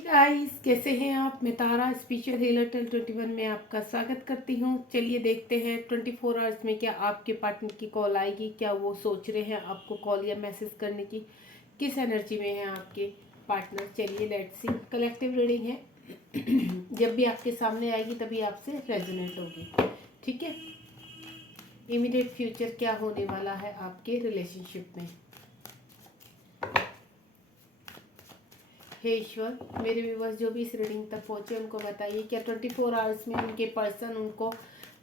Guys, कैसे हैं आप। मैं तारा स्पिरिचुअल हीलर टेल 21 में आपका स्वागत करती हूँ। चलिए देखते हैं 24 आवर्स में क्या आपके पार्टनर की कॉल आएगी, क्या वो सोच रहे हैं आपको कॉल या मैसेज करने की, किस एनर्जी में है आपके पार्टनर। चलिए लेट्स सी। कलेक्टिव रीडिंग है जब भी आपके सामने आएगी तभी आपसे रेजोनेट होगी, ठीक है। इमीडिएट फ्यूचर क्या होने वाला है आपके रिलेशनशिप में। हे ईश्वर, मेरे व्यूवर्स जो भी इस रीडिंग तक पहुंचे उनको बताइए क्या 24 आवर्स में उनके पर्सन उनको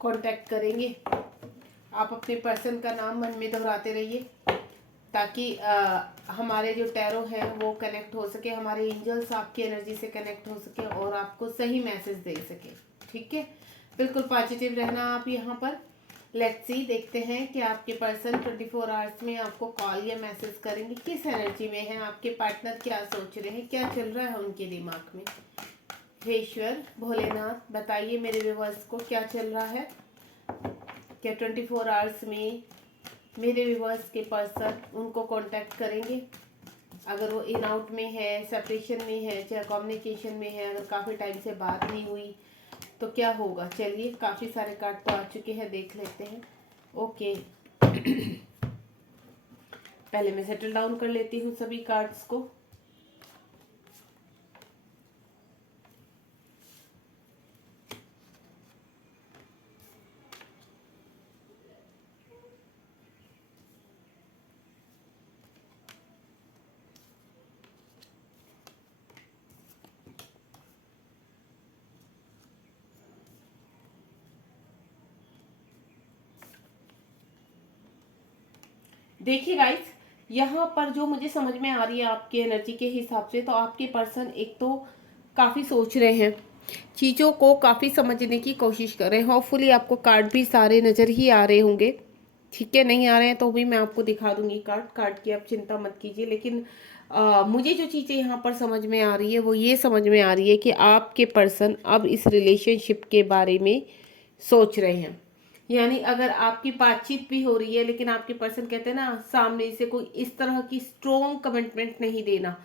कांटेक्ट करेंगे। आप अपने पर्सन का नाम मन में दोहराते रहिए ताकि हमारे जो टैरो है वो कनेक्ट हो सके, हमारे एंजल्स आपकी एनर्जी से कनेक्ट हो सके और आपको सही मैसेज दे सके, ठीक है। बिल्कुल पॉजिटिव रहना आप यहाँ पर। लेट्स सी, देखते हैं कि आपके पर्सन 24 आवर्स में आपको कॉल या मैसेज करेंगे, किस एनर्जी में है आपके पार्टनर, क्या सोच रहे हैं, क्या चल रहा है उनके दिमाग में। हे ईश्वर भोलेनाथ, बताइए मेरे व्यूवर्स को क्या चल रहा है। क्या 24 आवर्स में मेरे व्यूवर्स के पर्सन उनको कांटेक्ट करेंगे। अगर वो इन आउट में है, सेपरेशन में है, चाहे कम्युनिकेशन में है, अगर काफ़ी टाइम से बात नहीं हुई तो क्या होगा। चलिए, काफ़ी सारे कार्ड तो आ चुके हैं, देख लेते हैं। ओके पहले मैं सेटल डाउन कर लेती हूँ सभी कार्ड्स को। देखिए गाइस, यहाँ पर जो मुझे समझ में आ रही है आपकी एनर्जी के हिसाब से, तो आपके पर्सन एक तो काफ़ी सोच रहे हैं, चीज़ों को काफ़ी समझने की कोशिश कर रहे हैं। होपफुली आपको कार्ड भी सारे नज़र ही आ रहे होंगे, ठीक है। नहीं आ रहे हैं तो भी मैं आपको दिखा दूंगी कार्ड की, आप चिंता मत कीजिए। लेकिन मुझे जो चीज़ें यहाँ पर समझ में आ रही है वो ये समझ में आ रही है कि आपके पर्सन अब इस रिलेशनशिप के बारे में सोच रहे हैं। यानी अगर आपकी बातचीत भी हो रही है लेकिन आपके पर्सन कहते हैं ना, सामने से कोई इस तरह की स्ट्रॉन्ग कमिटमेंट नहीं देना,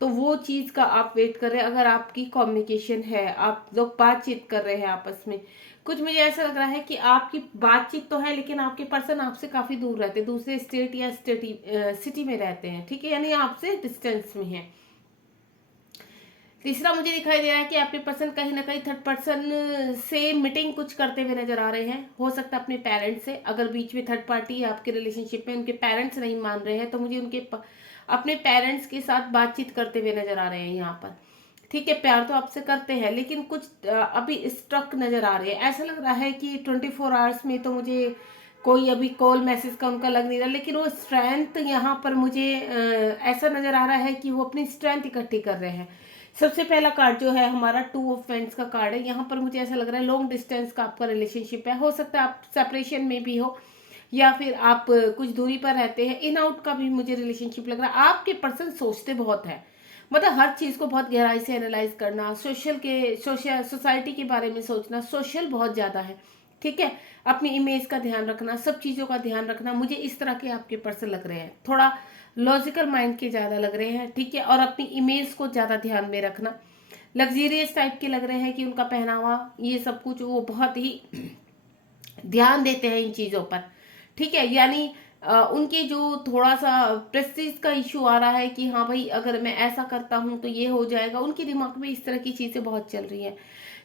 तो वो चीज का आप वेट कर रहे हैं। अगर आपकी कम्युनिकेशन है, आप लोग बातचीत कर रहे हैं आपस में, कुछ मुझे ऐसा लग रहा है कि आपकी बातचीत तो है लेकिन आपके पर्सन आपसे काफी दूर रहते हैं, दूसरे स्टेट या सिटी में रहते हैं, ठीक है, यानी आपसे डिस्टेंस में है। तीसरा मुझे दिखाई दे रहा है कि आपके पर्सन कहीं ना कहीं थर्ड पर्सन से मीटिंग कुछ करते हुए नजर आ रहे हैं। हो सकता है अपने पेरेंट्स से, अगर बीच में थर्ड पार्टी है आपके रिलेशनशिप में, उनके पेरेंट्स नहीं मान रहे हैं तो मुझे अपने पेरेंट्स के साथ बातचीत करते हुए नजर आ रहे हैं यहाँ पर, ठीक है। प्यार तो आपसे करते हैं लेकिन कुछ अभी स्ट्रक नजर आ रहे हैं। ऐसा लग रहा है कि 24 आवर्स में तो मुझे कोई अभी कॉल मैसेज का उनका लग नहीं रहा, लेकिन वो स्ट्रेंथ यहाँ पर मुझे ऐसा नजर आ रहा है कि वो अपनी स्ट्रेंथ इकट्ठी कर रहे हैं। सबसे पहला कार्ड जो है हमारा 2 ऑफ फ्रेंड्स का कार्ड है। यहाँ पर मुझे ऐसा लग रहा है लॉन्ग डिस्टेंस का आपका रिलेशनशिप है। हो सकता है आप सेपरेशन में भी हो या फिर आप कुछ दूरी पर रहते हैं। इन आउट का भी मुझे रिलेशनशिप लग रहा है। आपके पर्सन सोचते बहुत है, मतलब हर चीज को बहुत गहराई से एनालाइज करना, सोसाइटी के बारे में सोचना, सोशल बहुत ज्यादा है, ठीक है। अपनी इमेज का ध्यान रखना, सब चीजों का ध्यान रखना, मुझे इस तरह के आपके पर्सन लग रहे हैं। थोड़ा लॉजिकल माइंड के ज्यादा लग रहे हैं, ठीक है। और अपनी इमेज को ज्यादा ध्यान में रखना, लग्जरियस टाइप के लग रहे हैं कि उनका पहनावा ये सब कुछ वो बहुत ही ध्यान देते हैं इन चीजों पर, ठीक है। यानी उनके जो थोड़ा सा प्रेस्टीज का इशू आ रहा है कि हाँ भाई अगर मैं ऐसा करता हूँ तो ये हो जाएगा, उनके दिमाग में इस तरह की चीजें बहुत चल रही हैं।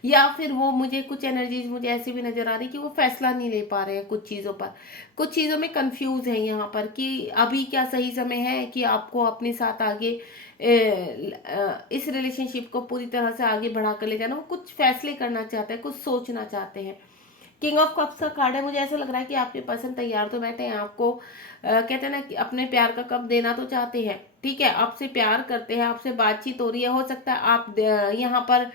या फिर वो मुझे कुछ एनर्जीज मुझे ऐसी भी नजर आ रही कि वो फैसला नहीं ले पा रहे हैं कुछ चीजों पर, कुछ चीजों में कंफ्यूज है यहाँ पर कि अभी क्या सही समय है कि आपको अपने साथ आगे इस रिलेशनशिप को पूरी तरह से आगे बढ़ा कर ले जाना। वो कुछ फैसले करना चाहते हैं, कुछ सोचना चाहते हैं। किंग ऑफ कप्स का कार्ड है। मुझे ऐसा लग रहा है कि आपके पर्सन तैयार तो बैठे हैं आपको कहते हैं ना कि अपने प्यार का कप देना तो चाहते हैं, ठीक है। आपसे प्यार करते हैं, आपसे बातचीत हो रही है। हो सकता है आप यहाँ पर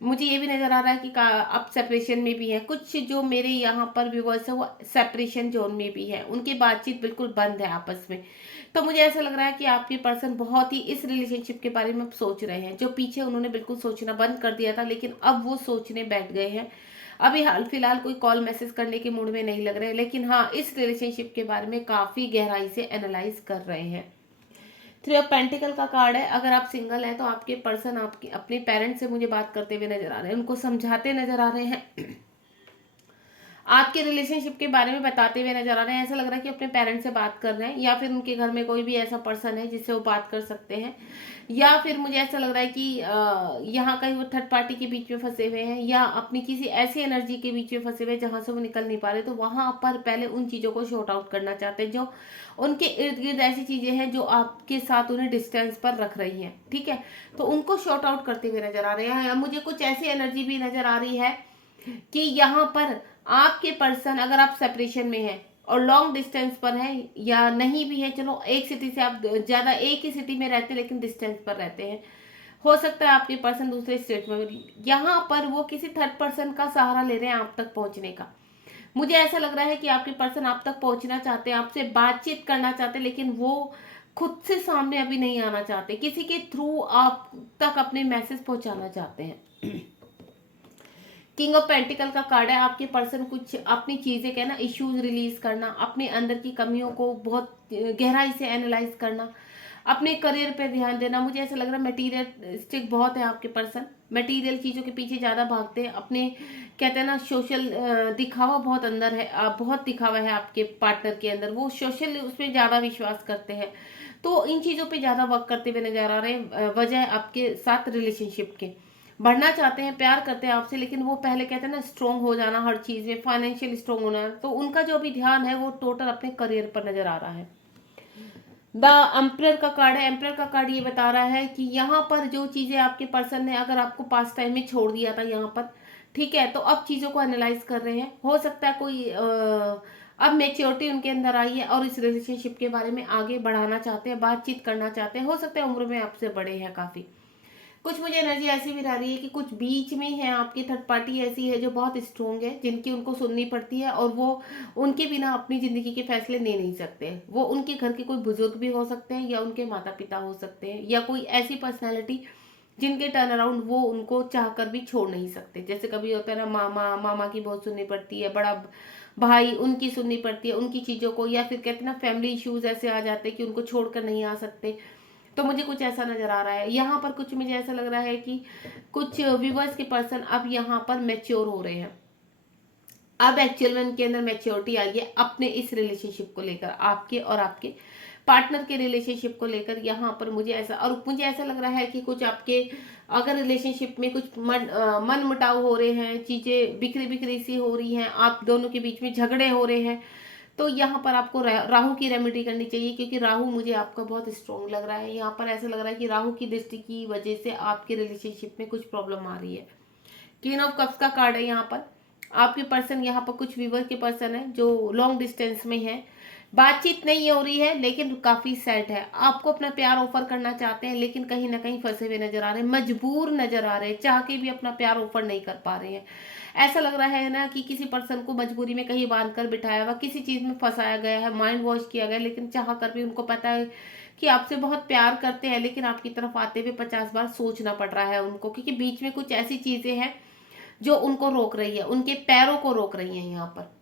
मुझे ये भी नजर आ रहा है कि आप सेपरेशन में भी हैं। कुछ जो मेरे यहाँ पर व्यूवर्स है वो सेपरेशन जोन में भी है, उनकी बातचीत बिल्कुल बंद है आपस में। तो मुझे ऐसा लग रहा है कि आपके पर्सन बहुत ही इस रिलेशनशिप के बारे में अब सोच रहे हैं, जो पीछे उन्होंने बिल्कुल सोचना बंद कर दिया था लेकिन अब वो सोचने बैठ गए हैं। अभी हाल फिलहाल कोई कॉल मैसेज करने के मूड में नहीं लग रहे, लेकिन हाँ इस रिलेशनशिप के बारे में काफी गहराई से एनालाइज कर रहे हैं, थ्री ऑफ पेंटिकल का कार्ड है। अगर आप सिंगल हैं तो आपके पर्सन आपके अपने पेरेंट्स से मुझे बात करते हुए नजर आ रहे हैं, उनको समझाते नजर आ रहे हैं, आपके रिलेशनशिप के बारे में बताते हुए नजर आ रहे हैं। ऐसा लग रहा है कि अपने पेरेंट्स से बात कर रहे हैं, या फिर उनके घर में कोई भी ऐसा पर्सन है जिससे वो बात कर सकते हैं, या फिर मुझे ऐसा लग रहा है कि यहाँ कहीं वो थर्ड पार्टी के बीच में फंसे हुए हैं, या अपनी किसी ऐसी एनर्जी के बीच में फंसे हुए हैं जहां से वो निकल नहीं पा रहे। तो वहां पर पहले उन चीजों को शॉर्ट आउट करना चाहते हैं, जो उनके इर्द गिर्द ऐसी चीजें हैं जो आपके साथ उन्हें डिस्टेंस पर रख रही हैं, ठीक है। तो उनको शॉर्ट आउट करते हुए नजर आ रहे हैं। मुझे कुछ ऐसी एनर्जी भी नजर आ रही है कि यहाँ पर आपके पर्सन, अगर आप सेपरेशन में हैं और लॉन्ग डिस्टेंस पर है, या नहीं भी है, चलो एक सिटी से आप ज्यादा एक ही सिटी में रहते हैं लेकिन डिस्टेंस पर रहते हैं, हो सकता है आपके पर्सन दूसरे स्टेट में, यहाँ पर वो किसी थर्ड पर्सन का सहारा ले रहे हैं आप तक पहुंचने का। मुझे ऐसा लग रहा है कि आपके पर्सन आप तक पहुंचना चाहते हैं, आपसे बातचीत करना चाहते हैं, लेकिन वो खुद से सामने अभी नहीं आना चाहते, किसी के थ्रू आप तक अपने मैसेज पहुंचाना चाहते हैं। किंग ऑफ पेंटिकल का कार्ड है। आपके पर्सन कुछ अपनी चीजें कहना, इश्यूज रिलीज करना, अपने अंदर की कमियों को बहुत गहराई से एनालाइज करना, अपने करियर पे ध्यान देना। मुझे ऐसा लग रहा है मटेरियलिस्टिक बहुत है आपके पर्सन, मटेरियल चीजों के पीछे ज्यादा भागते हैं, अपने कहते हैं ना सोशल दिखावा बहुत अंदर है, बहुत दिखावा है आपके पार्टनर के अंदर, वो सोशल उसमें ज्यादा विश्वास करते हैं, तो इन चीजों पे ज्यादा वर्क करते हुए नजर आ रहे हैं, वजह आपके साथ रिलेशनशिप के। बढ़ना चाहते हैं, प्यार करते हैं आपसे, लेकिन वो पहले कहते हैं ना स्ट्रोंग हो जाना हर चीज में, फाइनेंशियल स्ट्रोंग होना, तो उनका जो अभी ध्यान है वो टोटल अपने करियर पर नजर आ रहा है। द एम्परर का कार्ड है। एम्परर का कार्ड ये बता रहा है कि यहाँ पर जो चीजें आपके पर्सन ने अगर आपको पास टाइम में छोड़ दिया था यहाँ पर, ठीक है, तो अब चीजों को एनालाइज कर रहे हैं। हो सकता है कोई अब मेच्योरिटी उनके अंदर आई है और इस रिलेशनशिप के बारे में आगे बढ़ाना चाहते हैं, बातचीत करना चाहते हैं। हो सकता है उम्र में आपसे बड़े हैं काफी। कुछ मुझे एनर्जी ऐसी भी आ रही है कि कुछ बीच में है आपकी थर्ड पार्टी ऐसी है जो बहुत स्ट्रोंग है, जिनकी उनको सुननी पड़ती है, और वो उनके बिना अपनी जिंदगी के फैसले ले नहीं सकते। वो उनके घर के कोई बुजुर्ग भी हो सकते हैं, या उनके माता पिता हो सकते हैं, या कोई ऐसी पर्सनैलिटी जिनके टर्न अराउंड वो उनको चाहकर भी छोड़ नहीं सकते। जैसे कभी होता है ना, मामा मामा की बहुत सुननी पड़ती है, बड़ा भाई उनकी सुननी पड़ती है उनकी चीजों को, या फिर कहते हैं ना फैमिली इश्यूज ऐसे आ जाते हैं कि उनको छोड़कर नहीं आ सकते। तो मुझे कुछ ऐसा नजर आ रहा है यहाँ पर। कुछ मुझे ऐसा लग रहा है कि कुछ व्यूवर्स के पर्सन अब यहाँ पर मैच्योर हो रहे हैं, अब एक्चुअल में उनके अंदर मैच्योरिटी आई है अपने इस रिलेशनशिप को लेकर, आपके और आपके पार्टनर के रिलेशनशिप को लेकर। यहाँ पर मुझे ऐसा, और मुझे ऐसा लग रहा है कि कुछ आपके अगर रिलेशनशिप में कुछ मन मुटाव हो रहे हैं, चीजें बिखरी बिखरी सी हो रही हैं, आप दोनों के बीच में झगड़े हो रहे हैं, तो यहाँ पर आपको राहु की रेमेडी करनी चाहिए, क्योंकि राहु मुझे आपका बहुत स्ट्रॉन्ग लग रहा है। यहाँ पर ऐसा लग रहा है कि राहु की दृष्टि की वजह से आपके रिलेशनशिप में कुछ प्रॉब्लम आ रही है। क्वीन ऑफ कप्स का कार्ड है यहाँ पर। आपके पर्सन, यहाँ पर कुछ व्यूवर के पर्सन है जो लॉन्ग डिस्टेंस में है, बातचीत नहीं हो रही है लेकिन काफी सैड है, आपको अपना प्यार ऑफर करना चाहते हैं, लेकिन कहीं ना कहीं फंसे हुए नजर आ रहे हैं, मजबूर नजर आ रहे हैं, चाह के भी अपना प्यार ऑफर नहीं कर पा रहे हैं। ऐसा लग रहा है ना कि किसी पर्सन को मजबूरी में कहीं बांध कर बिठाया हुआ, किसी चीज में फंसाया गया है, माइंड वॉश किया गया, लेकिन चाह कर भी उनको पता है कि आपसे बहुत प्यार करते हैं, लेकिन आपकी तरफ आते हुए 50 बार सोचना पड़ रहा है उनको, क्योंकि बीच में कुछ ऐसी चीजें हैं जो उनको रोक रही है, उनके पैरों को रोक रही है। यहाँ पर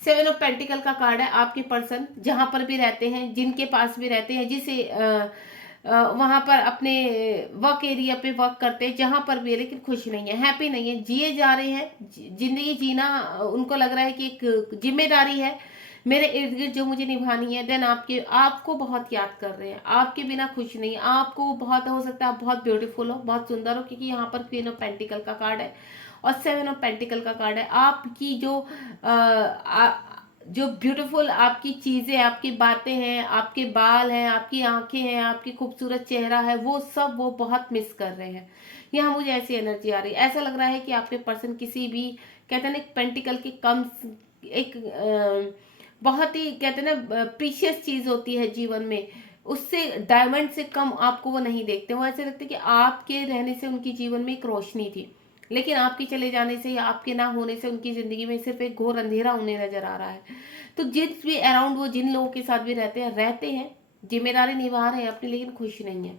सेवन ऑफ पेंटिकल का कार्ड है। आपके पर्सन जहां पर भी रहते हैं, जिनके पास भी रहते हैं, जिसे वहां पर अपने वर्क एरिया पे वर्क करते हैं, जहां पर भी है, लेकिन खुश नहीं है, हैप्पी नहीं है, जिए जा रहे हैं जिंदगी जीना। उनको लग रहा है कि एक जिम्मेदारी है मेरे इर्द गिर्द जो मुझे निभानी है। देन आपको बहुत याद कर रहे हैं, आपके बिना खुश नहीं, आपको बहुत, हो सकता है आप बहुत ब्यूटीफुल हो, बहुत सुंदर हो, क्योंकि यहाँ पर क्वीन ऑफ पेंटिकल का कार्ड है और सेवन ऑफ पेंटिकल का कार्ड है। आपकी जो ब्यूटीफुल आपकी चीजें, आपकी बातें हैं, आपके बाल हैं, आपकी आंखें हैं, आपकी खूबसूरत चेहरा है, वो सब वो बहुत मिस कर रहे हैं। यहाँ मुझे ऐसी एनर्जी आ रही है। ऐसा लग रहा है कि आपके पर्सन किसी भी, कहते हैं ना, पेंटिकल के कम एक बहुत ही, कहते हैं ना, प्रीशियस चीज होती है जीवन में, उससे डायमंड से कम आपको वो नहीं देखते। वो ऐसे लगते कि आपके रहने से उनकी जीवन में एक रोशनी थी, लेकिन आपके चले जाने से या आपके ना होने से उनकी जिंदगी में सिर्फ एक घोर अंधेरा उन्हें नजर आ रहा है। तो जिस भी अराउंड वो जिन लोगों के साथ भी रहते हैं, जिम्मेदारी निभा रहे हैं अपनी, लेकिन खुश नहीं है।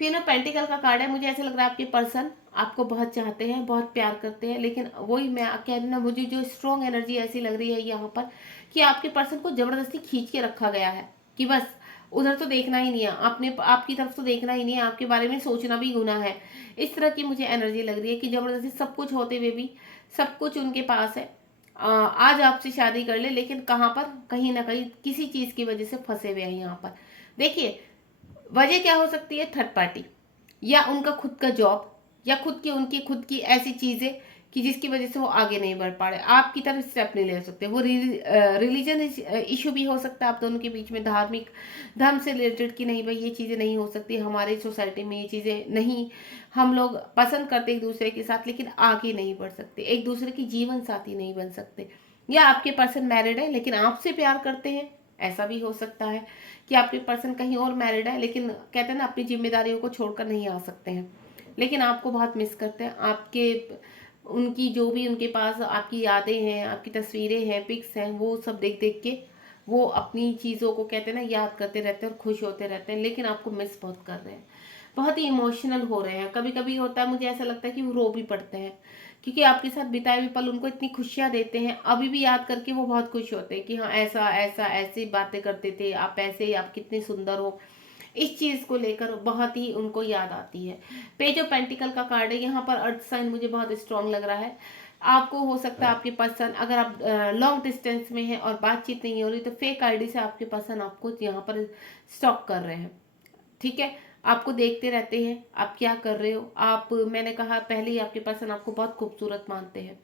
क्वीन ऑफ पेंटिकल का कार्ड है। मुझे ऐसा लग रहा है आपके पर्सन आपको बहुत चाहते हैं, बहुत प्यार करते हैं, लेकिन वही मैं कह रही ना, मुझे जो स्ट्रॉन्ग एनर्जी ऐसी लग रही है यहाँ पर कि आपके पर्सन को जबरदस्ती खींच के रखा गया है कि बस उधर तो देखना ही नहीं है, आपने आपकी तरफ तो देखना ही नहीं है, आपके बारे में सोचना भी गुनाह है। इस तरह की मुझे एनर्जी लग रही है कि जबरदस्ती सब कुछ होते हुए भी सब कुछ उनके पास है, आज आपसे शादी कर ले, लेकिन कहाँ पर, कहीं ना कहीं किसी चीज की वजह से फंसे हुए हैं यहाँ पर। देखिए वजह क्या हो सकती है, थर्ड पार्टी या उनका खुद का जॉब या खुद की उनकी खुद की ऐसी चीजें कि जिसकी वजह से वो आगे नहीं बढ़ पा रहे, आपकी तरफ स्टेप नहीं ले सकते। वो रिलीजन इशू भी हो सकता है आप दोनों के बीच में, धार्मिक धर्म से रिलेटेड कि नहीं भाई ये चीजें नहीं हो सकती, हमारी सोसाइटी में ये चीजें नहीं, हम लोग पसंद करते एक दूसरे के साथ लेकिन आगे नहीं बढ़ सकते, एक दूसरे की जीवन साथी नहीं बन सकते। या आपके पर्सन मैरिड है लेकिन आपसे प्यार करते हैं, ऐसा भी हो सकता है कि आपके पर्सन कहीं और मैरिड है लेकिन कहते हैं ना अपनी जिम्मेदारियों को छोड़कर नहीं आ सकते हैं, लेकिन आपको बहुत मिस करते हैं। आपके उनकी जो भी उनके पास आपकी यादें हैं, आपकी तस्वीरें हैं, पिक्स हैं, वो सब देख देख के वो अपनी चीज़ों को कहते हैं ना याद करते रहते हैं और खुश होते रहते हैं, लेकिन आपको मिस बहुत कर रहे हैं, बहुत ही इमोशनल हो रहे हैं। कभी कभी होता है, मुझे ऐसा लगता है कि वो रो भी पड़ते हैं क्योंकि आपके साथ बिताए हुए पल उनको इतनी खुशियां देते हैं, अभी भी याद करके वो बहुत खुश होते हैं कि हाँ ऐसा ऐसा ऐसी बातें करते थे आप, ऐसे आप कितने सुंदर हो, इस चीज को लेकर बहुत ही उनको याद आती है। पेज ऑफ पेंटिकल का कार्ड है, यहाँ पर अर्थ साइन मुझे बहुत स्ट्रांग लग रहा है। आपको हो सकता है आपके पर्सन, अगर आप लॉन्ग डिस्टेंस में हैं और बातचीत नहीं हो रही, तो फेक आईडी से आपके पर्सन आपको यहाँ पर स्टॉक कर रहे हैं, ठीक है, आपको देखते रहते हैं आप क्या कर रहे हो। आप, मैंने कहा पहले ही, आपके पर्सन आपको बहुत खूबसूरत मानते हैं,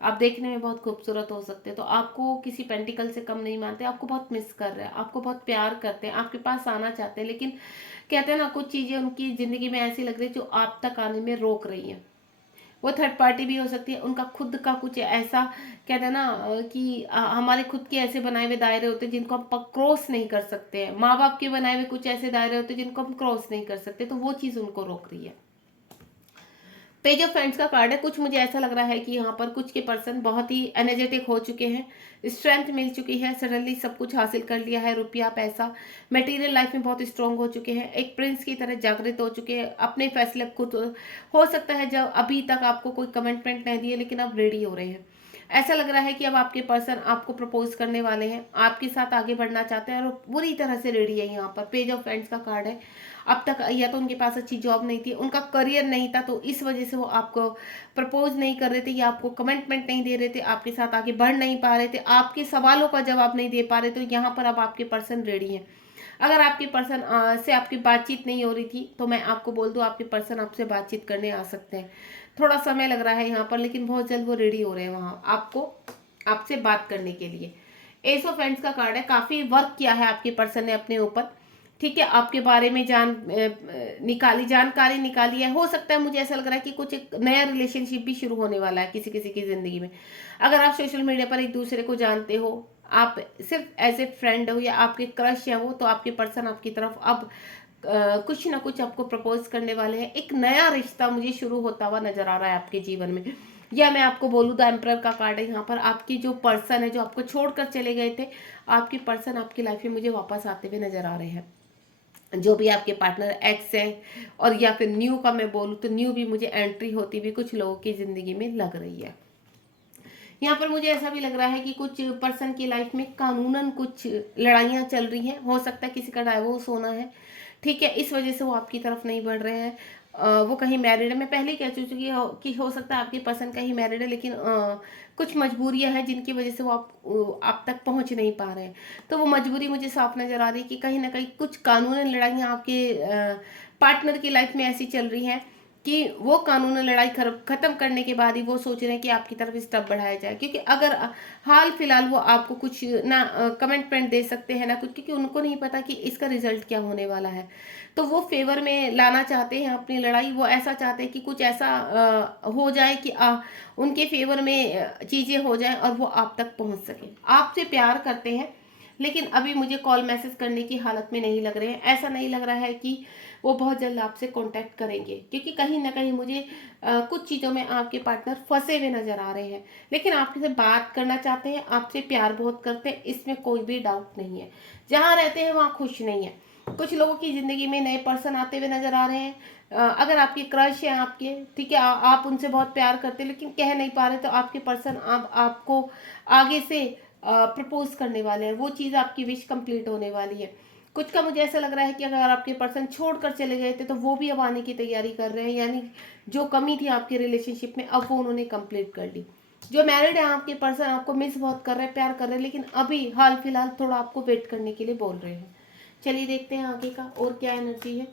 आप देखने में बहुत खूबसूरत हो सकते हैं, तो आपको किसी पेंटिकल से कम नहीं मानते, आपको बहुत मिस कर रहे हैं, आपको बहुत प्यार करते हैं, आपके पास आना चाहते हैं, लेकिन कहते हैं ना कुछ चीजें उनकी जिंदगी में ऐसी लग रही है जो आप तक आने में रोक रही है। वो थर्ड पार्टी भी हो सकती है, उनका खुद का कुछ ऐसा कहते हैं ना कि हमारे खुद के ऐसे बनाए हुए दायरे होते हैं जिनको हम क्रॉस नहीं कर सकते हैं, माँ बाप के बनाए हुए कुछ ऐसे दायरे होते हैं जिनको हम क्रॉस नहीं कर सकते, तो वो चीज उनको रोक रही है। पेज ऑफ फ्रेंड्स का कार्ड है। कुछ मुझे ऐसा लग रहा है कि यहाँ पर कुछ के पर्सन बहुत ही एनर्जेटिक हो चुके हैं, स्ट्रेंथ मिल चुकी है, सडनली सब कुछ हासिल कर लिया है, रुपया पैसा मटेरियल लाइफ में बहुत स्ट्रांग हो चुके हैं, एक प्रिंस की तरह जागृत हो चुके हैं, अपने फैसले खुद, हो सकता है जब अभी तक आपको कोई कमिटमेंट नहीं दिए लेकिन अब रेडी हो रहे हैं। ऐसा लग रहा है कि अब आपके पर्सन आपको प्रपोज करने वाले हैं, आपके साथ आगे बढ़ना चाहते हैं और पूरी तरह से रेडी है। यहाँ पर पेज ऑफ फ्रेंड्स का कार्ड है। अब तक या तो उनके पास अच्छी जॉब नहीं थी, उनका करियर नहीं था, तो इस वजह से वो आपको प्रपोज नहीं कर रहे थे या आपको कमिटमेंट नहीं दे रहे थे, आपके साथ आगे बढ़ नहीं पा रहे थे, आपके सवालों का जवाब नहीं दे पा रहे, तो यहाँ पर अब आपके पर्सन रेडी हैं। अगर आपके पर्सन से आपकी बातचीत नहीं हो रही थी तो मैं आपको बोल दूं आपके पर्सन आपसे बातचीत करने आ सकते हैं। थोड़ा समय लग रहा है यहाँ पर लेकिन बहुत जल्द वो रेडी हो रहे हैं वहाँ आपको आपसे बात करने के लिए। एस ऑफ फ्रेंड्स का कार्ड है। काफी वर्क किया है आपके पर्सन ने अपने ऊपर, ठीक है, आपके बारे में जानकारी निकाली है। हो सकता है, मुझे ऐसा लग रहा है कि कुछ एक नया रिलेशनशिप भी शुरू होने वाला है किसी किसी की जिंदगी में। अगर आप सोशल मीडिया पर एक दूसरे को जानते हो, आप सिर्फ एज ए फ्रेंड हो या आपके क्रश है वो, तो आपके पर्सन आपकी तरफ अब कुछ ना कुछ आपको प्रपोज करने वाले हैं। एक नया रिश्ता मुझे शुरू होता हुआ नजर आ रहा है आपके जीवन में। या मैं आपको बोलूँ, द एम्परर का कार्ड है यहाँ पर। आपकी जो पर्सन है जो आपको छोड़कर चले गए थे, आपके पर्सन आपकी लाइफ में मुझे वापस आते हुए नजर आ रहे हैं। जो भी आपके पार्टनर एक्स है और या फिर न्यू का मैं बोलूँ तो न्यू भी मुझे एंट्री होती हुई कुछ लोगों की जिंदगी में लग रही है। यहाँ पर मुझे ऐसा भी लग रहा है कि कुछ पर्सन की लाइफ में कानूनन कुछ लड़ाइयाँ चल रही हैं, हो सकता है किसी का डाइवोर्स होना है, ठीक है, इस वजह से वो आपकी तरफ नहीं बढ़ रहे हैं। वो कहीं मैरिड है, मैं पहले ही कह चुकी हूँ कि हो सकता है आपकी पर्सन कहीं मैरिड है लेकिन कुछ मजबूरियां हैं जिनकी वजह से वो आप तक पहुंच नहीं पा रहे हैं। तो वो मजबूरी मुझे साफ नजर आ रही है कि कहीं ना कहीं कुछ कानूनन लड़ाइयाँ आपके पार्टनर की लाइफ में ऐसी चल रही हैं कि वो कानूनी लड़ाई खत्म करने के बाद ही वो सोच रहे हैं कि आपकी तरफ स्टेप बढ़ाया जाए, क्योंकि अगर हाल फिलहाल वो आपको कुछ ना कमिटमेंट दे सकते हैं ना कुछ, क्योंकि उनको नहीं पता कि इसका रिजल्ट क्या होने वाला है, तो वो फेवर में लाना चाहते हैं अपनी लड़ाई। वो ऐसा चाहते हैं कि कुछ ऐसा हो जाए कि उनके फेवर में चीजें हो जाए और वो आप तक पहुंच सके। आपसे प्यार करते हैं लेकिन अभी मुझे कॉल मैसेज करने की हालत में नहीं लग रहे हैं। ऐसा नहीं लग रहा है कि वो बहुत जल्द आपसे कांटेक्ट करेंगे, क्योंकि कहीं ना कहीं मुझे कुछ चीज़ों में आपके पार्टनर फंसे हुए नजर आ रहे हैं, लेकिन आपसे बात करना चाहते हैं, आपसे प्यार बहुत करते हैं, इसमें कोई भी डाउट नहीं है। जहाँ रहते हैं वहाँ खुश नहीं है, कुछ लोगों की ज़िंदगी में नए पर्सन आते हुए नज़र आ रहे हैं। अगर आपके क्रश हैं आपके, ठीक है, आप उनसे बहुत प्यार करते हैं लेकिन कह नहीं पा रहे, तो आपके पर्सन आपको आगे से प्रपोज करने वाले हैं। वो चीज़ आपकी विश कंप्लीट होने वाली है। कुछ का मुझे ऐसा लग रहा है कि अगर आपके पर्सन छोड़कर चले गए थे तो वो भी अब आने की तैयारी कर रहे हैं, यानी जो कमी थी आपके रिलेशनशिप में अब वो उन्होंने कंप्लीट कर ली। जो मैरिड है आपके पर्सन आपको मिस बहुत कर रहे हैं, प्यार कर रहे हैं, लेकिन अभी हाल फिलहाल थोड़ा आपको वेट करने के लिए बोल रहे हैं। चलिए देखते हैं आगे का और क्या एनर्जी है।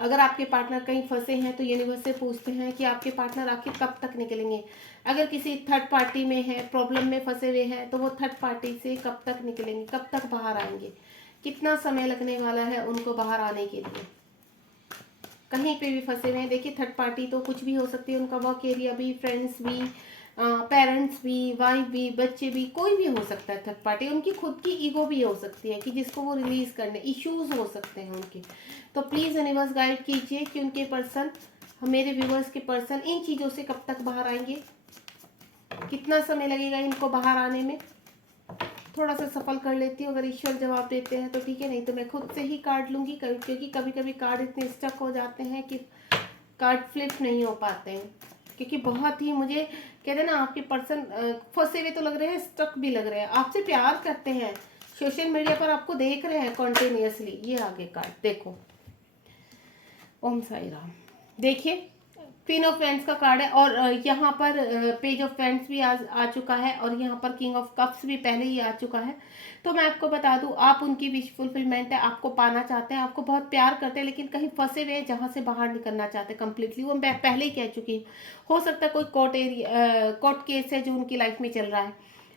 अगर आपके पार्टनर कहीं फंसे हैं तो यूनिवर्स से पूछते हैं कि आपके पार्टनर आखिर कब तक निकलेंगे। अगर किसी थर्ड पार्टी में है, प्रॉब्लम में फंसे हुए हैं, तो वो थर्ड पार्टी से कब तक निकलेंगे, कब तक बाहर आएंगे, कितना समय लगने वाला है उनको बाहर आने के लिए। कहीं पे भी फंसे हुए हैं, देखिए थर्ड पार्टी तो कुछ भी हो सकती है, उनका वर्क एरिया भी, फ्रेंड्स भी, पेरेंट्स भी, वाइफ भी, बच्चे भी, कोई भी हो सकता है थर्ड पार्टी। उनकी खुद की ईगो भी हो सकती है कि जिसको वो रिलीज करने, इश्यूज हो सकते हैं उनके। तो प्लीज़ यूनिवर्स गाइड कीजिए कि उनके पर्सन, मेरे व्यूवर्स के पर्सन इन चीज़ों से कब तक बाहर आएंगे, कितना समय लगेगा इनको बाहर आने में। थोड़ा सा सफल कर लेती हूँ, अगर ईश्वर जवाब देते हैं तो ठीक है, नहीं तो मैं खुद से ही कार्ड लूँगी, क्योंकि कभी कभी कार्ड इतने स्टक हो जाते हैं कि कार्ड फ्लिप नहीं हो पाते हैं। क्योंकि बहुत ही मुझे कहते हैं ना, आपके पर्सन फंसे हुए तो लग रहे हैं, स्टक भी लग रहे हैं, आपसे प्यार करते हैं, सोशल मीडिया पर आपको देख रहे हैं कॉन्टिन्यूसली। ये आगे कार्ड देखो, ओम साई राम। देखिए क्वीन ऑफ फ्रेंड्स का कार्ड है, और यहाँ पर पेज ऑफ फ्रेंड्स भी आ चुका है, और यहाँ पर किंग ऑफ कप्स भी पहले ही आ चुका है। तो मैं आपको बता दूं, आप उनकी विश फुलफिलमेंट है, आपको पाना चाहते हैं, आपको बहुत प्यार करते हैं, लेकिन कहीं फंसे हुए हैं जहाँ से बाहर निकलना चाहते हैं कम्प्लीटली। वो मैं पहले ही कह चुकी हूँ। हो सकता है कोई कोर्ट केस है जो उनकी लाइफ में चल रहा है।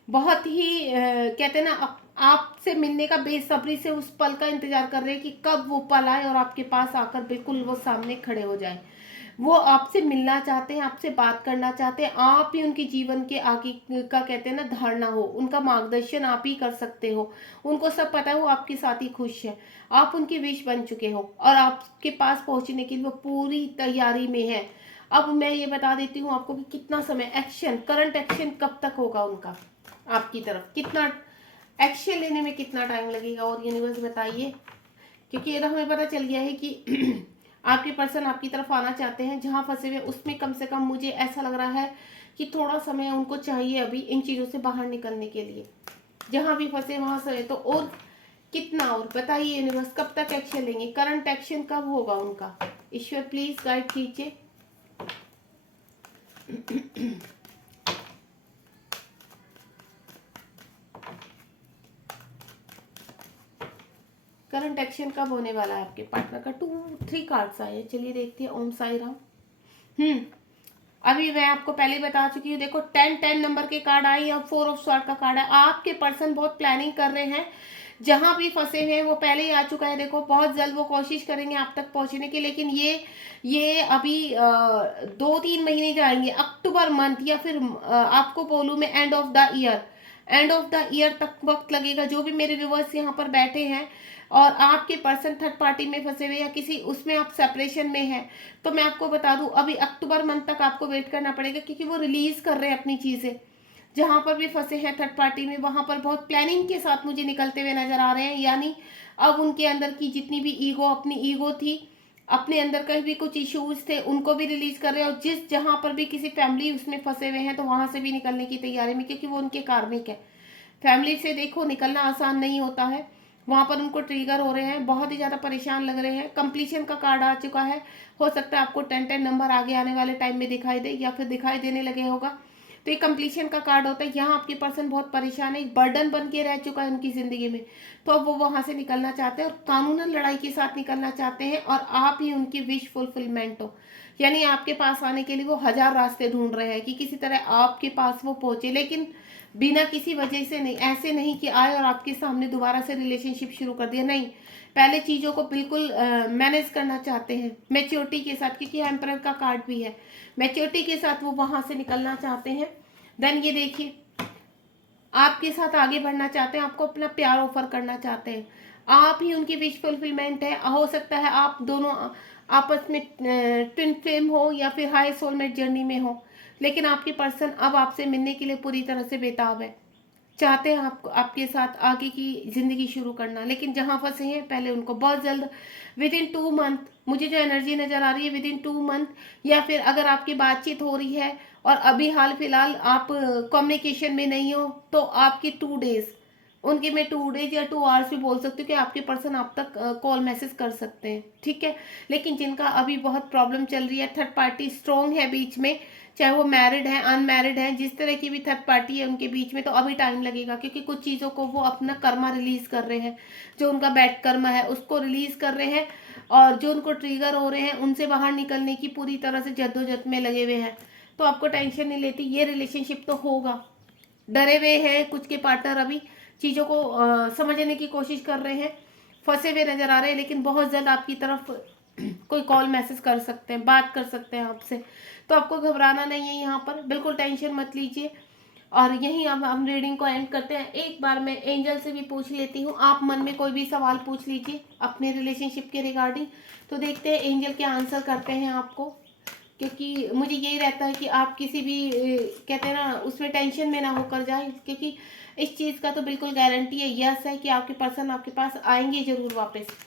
बहुत ही कहते हैं ना, आपसे मिलने का बेसब्री से उस पल का इंतजार कर रहे हैं कि कब वो पल आए और आपके पास आकर बिल्कुल वो सामने खड़े हो जाए। वो आपसे मिलना चाहते हैं, आपसे बात करना चाहते हैं, आप ही उनके जीवन के आगे का कहते हैं ना धारणा हो, उनका मार्गदर्शन आप ही कर सकते हो। उनको सब पता है, वो आपके साथ ही खुश है, आप उनकी विश बन चुके हो और आपके पास पहुंचने के लिए वो पूरी तैयारी में है। अब मैं ये बता देती हूँ आपको कि कितना समय एक्शन, करंट एक्शन कब तक होगा उनका आपकी तरफ, कितना एक्शन लेने में कितना टाइम लगेगा, और यूनिवर्स बताइए। क्योंकि ये तो हमें पता चल गया है कि आपके पर्सन आपकी तरफ आना चाहते हैं, जहां फंसे हुए उसमें कम से कम मुझे ऐसा लग रहा है कि थोड़ा समय उनको चाहिए अभी इन चीज़ों से बाहर निकलने के लिए। जहां भी फंसे वहां से, तो और कितना, और बताइए यूनिवर्स कब तक एक्शन लेंगे, करंट एक्शन कब होगा उनका। ईश्वर प्लीज गाइड कीजिए। करंट एक्शन कब होने वाला है आपके पार्टनर का। 2-3 कार्ड्स आए, चलिए देखते हैं। ओम साई राम। अभी मैं आपको पहले बता चुकी हूँ, देखो 10-10 नंबर के कार्ड आए या 4 ऑफ स्वॉर्ड का कार्ड है। आपके पर्सन बहुत प्लानिंग कर रहे हैं, जहां भी फंसे हुए हैं वो पहले ही आ चुका है। देखो बहुत जल्द वो कोशिश करेंगे आप तक पहुंचने की, लेकिन ये अभी 2-3 महीने जाएंगे, अक्टूबर मंथ, या फिर आपको बोलूँ मैं end of the year, end of the year तक वक्त लगेगा। जो भी मेरे व्यूवर्स यहाँ पर बैठे हैं और आपके पर्सन थर्ड पार्टी में फंसे हुए या किसी उसमें आप सेपरेशन में हैं, तो मैं आपको बता दूं अभी अक्टूबर मंथ तक आपको वेट करना पड़ेगा, क्योंकि वो रिलीज कर रहे हैं अपनी चीजें। जहां पर भी फंसे हैं थर्ड पार्टी में, वहां पर बहुत प्लानिंग के साथ मुझे निकलते हुए नजर आ रहे हैं। यानी अब उनके अंदर की जितनी भी ईगो, अपनी ईगो थी, अपने अंदर कहीं भी कुछ इश्यूज थे, उनको भी रिलीज कर रहे हैं। और जिस जहां पर भी किसी फैमिली उसमें फंसे हुए हैं तो वहां से भी निकलने की तैयारी में, क्योंकि वो उनके कार्मिक है। फैमिली से देखो निकलना आसान नहीं होता है, वहां पर उनको ट्रिगर हो रहे हैं, बहुत ही ज्यादा परेशान लग रहे हैं। कंप्लीशन का कार्ड आ चुका है, हो सकता है आपको 10-10 नंबर आगे आने वाले टाइम में दिखाई दे, या फिर दिखाई देने लगे होगा। तो ये कंप्लीशन का कार्ड होता है। यहाँ आपके पर्सन बहुत परेशान है, एक बर्डन बन के रह चुका है उनकी जिंदगी में, तो अब वो वहां से निकलना चाहते हैं और कानूनन लड़ाई के साथ निकलना चाहते हैं, और आप ही उनकी विश फुलफिलमेंट हो। यानी आपके पास आने के लिए वो 1000 रास्ते ढूंढ रहे हैं कि किसी तरह आपके पास वो पहुंचे, लेकिन बिना किसी वजह से नहीं। ऐसे नहीं कि आए और आपके सामने दोबारा से रिलेशनशिप शुरू कर दिया, नहीं। पहले चीजों को बिल्कुल मैनेज करना चाहते हैं मैच्योरिटी के साथ, क्योंकि एम्परर का कार्ड भी है। मैच्योरिटी के साथ वो वहां से निकलना चाहते हैं। देन ये देखिए, आपके साथ आगे बढ़ना चाहते हैं, आपको अपना प्यार ऑफर करना चाहते हैं। आप ही उनकी विश फुलफिलमेंट है। हो सकता है आप दोनों आपस में ट्विन फ्लेम हो या फिर हाई सोलमेट जर्नी में हो, लेकिन आपके पर्सन अब आपसे मिलने के लिए पूरी तरह से बेताब है, चाहते हैं आपको आपके साथ आगे की ज़िंदगी शुरू करना, लेकिन जहाँ फंसे हैं पहले उनको बहुत जल्द विद इन 2 मंथ, मुझे जो एनर्जी नज़र आ रही है विद इन 2 मंथ, या फिर अगर आपकी बातचीत हो रही है और अभी हाल फिलहाल आप कम्युनिकेशन में नहीं हो तो आपकी 2 डेज, उनके मैं 2 डेज या 2 आवर्स भी बोल सकती हूँ कि आपके पर्सन आप तक कॉल मैसेज कर सकते हैं, ठीक है। लेकिन जिनका अभी बहुत प्रॉब्लम चल रही है, थर्ड पार्टी स्ट्रॉन्ग है बीच में, चाहे वो मैरिड है अनमैरिड है, जिस तरह की भी थर्ड पार्टी है उनके बीच में, तो अभी टाइम लगेगा, क्योंकि कुछ चीज़ों को वो अपना कर्मा रिलीज कर रहे हैं, जो उनका बैड कर्मा है उसको रिलीज कर रहे हैं, और जो उनको ट्रिगर हो रहे हैं उनसे बाहर निकलने की पूरी तरह से जद्दोजहद में लगे हुए हैं। तो आपको टेंशन नहीं लेती, ये रिलेशनशिप तो होगा। डरे हुए हैं कुछ के पार्टनर, अभी चीज़ों को समझने की कोशिश कर रहे हैं, फंसे हुए नजर आ रहे हैं, लेकिन बहुत जल्द आपकी तरफ कोई कॉल मैसेज कर सकते हैं, बात कर सकते हैं आपसे। तो आपको घबराना नहीं है, यहाँ पर बिल्कुल टेंशन मत लीजिए। और यहीं हम रीडिंग को एंड करते हैं। एक बार मैं एंजल से भी पूछ लेती हूँ, आप मन में कोई भी सवाल पूछ लीजिए अपने रिलेशनशिप के रिगार्डिंग, तो देखते हैं एंजल क्या आंसर करते हैं आपको। क्योंकि मुझे यही रहता है कि आप किसी भी कहते हैं ना उसमें टेंशन में ना होकर जाए, क्योंकि इस चीज़ का तो बिल्कुल गारंटी है, यस है कि आपके पर्सन आपके पास आएंगे जरूर वापस।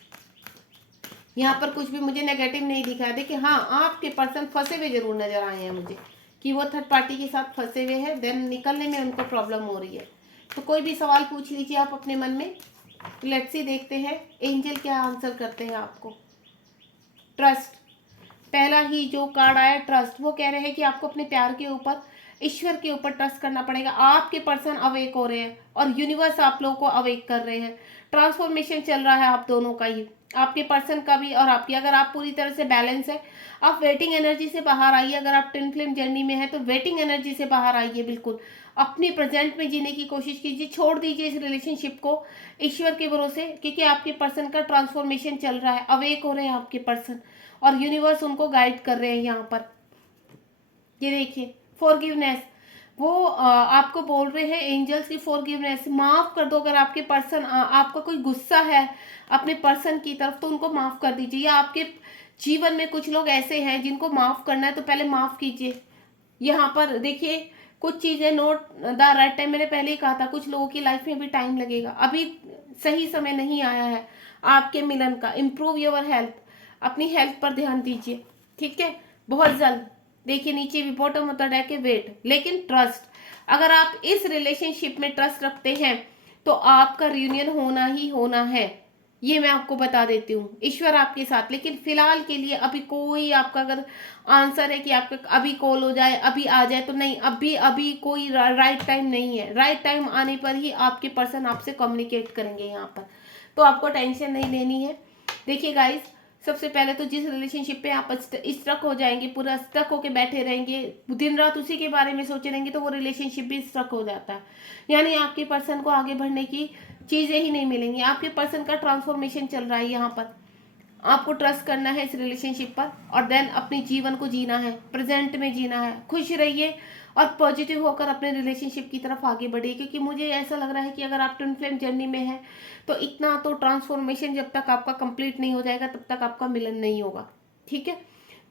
यहाँ पर कुछ भी मुझे नेगेटिव नहीं दिखा। देखिए हाँ, आपके पर्सन फंसे हुए जरूर नजर आए हैं मुझे, कि वो थर्ड पार्टी के साथ फंसे हुए हैं, देन निकलने में उनको प्रॉब्लम हो रही है। तो कोई भी सवाल पूछ लीजिए आप अपने मन में। लेट्स सी, देखते हैं एंजल क्या आंसर करते हैं आपको। ट्रस्ट, पहला ही जो कार्ड आया ट्रस्ट, वो कह रहे हैं कि आपको अपने प्यार के ऊपर, ईश्वर के ऊपर ट्रस्ट करना पड़ेगा। आपके पर्सन अवेक हो रहे हैं और यूनिवर्स आप लोगों को अवेक कर रहे हैं। ट्रांसफॉर्मेशन चल रहा है आप दोनों का ही, आपके पर्सन का भी और आपकी। अगर आप पूरी तरह से बैलेंस है, आप वेटिंग एनर्जी से बाहर आइए। अगर आप ट्विन फ्लेम जर्नी में है तो वेटिंग एनर्जी से बाहर आइए, बिल्कुल अपने प्रेजेंट में जीने की कोशिश कीजिए। छोड़ दीजिए इस रिलेशनशिप को ईश्वर के भरोसे, क्योंकि आपके पर्सन का ट्रांसफॉर्मेशन चल रहा है, अवेक हो रहे हैं आपके पर्सन और यूनिवर्स उनको गाइड कर रहे हैं यहाँ पर। ये देखिए फॉरगिवनेस, वो आपको बोल रहे हैं एंजल्स की फॉरगिवनेस, माफ कर दो। अगर आपके पर्सन आपका कोई गुस्सा है अपने पर्सन की तरफ तो उनको माफ कर दीजिए। या आपके जीवन में कुछ लोग ऐसे हैं जिनको माफ करना है तो पहले माफ कीजिए। यहाँ पर देखिए कुछ चीजें नोट द राइट टाइम, मैंने पहले ही कहा था कुछ लोगों की लाइफ में भी टाइम लगेगा, अभी सही समय नहीं आया है आपके मिलन का। इम्प्रूव योर हेल्थ, अपनी हेल्थ पर ध्यान दीजिए, ठीक है, बहुत जल्द। देखिए नीचे भी बॉटम ऑफ द डेक है वेट, लेकिन ट्रस्ट, अगर आप इस रिलेशनशिप में ट्रस्ट रखते हैं तो आपका रियूनियन होना ही होना है, ये मैं आपको बता देती हूँ। ईश्वर आपके साथ, लेकिन फिलहाल के लिए अभी कोई आपका अगर आंसर है कि आपका अभी कॉल हो जाए अभी आ जाए तो नहीं, अभी अभी कोई राइट टाइम नहीं है। राइट टाइम आने पर ही आपके पर्सन आपसे कम्युनिकेट करेंगे यहाँ पर, तो आपको टेंशन नहीं लेनी है। देखिए गाइस, सबसे पहले तो जिस रिलेशनशिप पे आप स्ट्रक हो जाएंगे, पूरा स्ट्रक होके बैठे रहेंगे, दिन रात उसी के बारे में सोचे रहेंगे, तो वो रिलेशनशिप भी स्ट्रक हो जाता है। यानी आपके पर्सन को आगे बढ़ने की चीजें ही नहीं मिलेंगी। आपके पर्सन का ट्रांसफॉर्मेशन चल रहा है यहाँ पर, आपको ट्रस्ट करना है इस रिलेशनशिप पर और देन अपने जीवन को जीना है, प्रेजेंट में जीना है। खुश रहिए और पॉजिटिव होकर अपने रिलेशनशिप की तरफ आगे बढ़िए, क्योंकि मुझे ऐसा लग रहा है कि अगर आप ट्विन फ्लेम जर्नी में है तो इतना तो ट्रांसफॉर्मेशन जब तक आपका कंप्लीट नहीं हो जाएगा तब तक आपका मिलन नहीं होगा, ठीक है।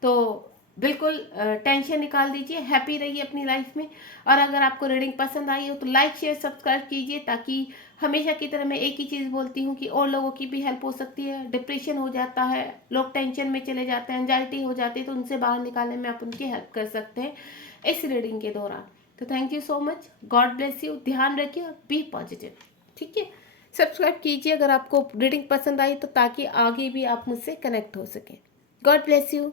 तो बिल्कुल टेंशन निकाल दीजिए, हैप्पी रहिए अपनी लाइफ में। और अगर आपको रीडिंग पसंद आई हो तो लाइक शेयर सब्सक्राइब कीजिए, ताकि हमेशा की तरह मैं एक ही चीज़ बोलती हूँ कि और लोगों की भी हेल्प हो सकती है। डिप्रेशन हो जाता है, लोग टेंशन में चले जाते हैं, एंजाइटी हो जाती है, तो उनसे बाहर निकालने में आप उनकी हेल्प कर सकते हैं इस रीडिंग के दौरान। तो thank you so much, God bless you, ध्यान रखिए और बी पॉजिटिव, ठीक है। सब्सक्राइब कीजिए अगर आपको रीडिंग पसंद आई तो, ताकि आगे भी आप मुझसे कनेक्ट हो सकें। God bless you.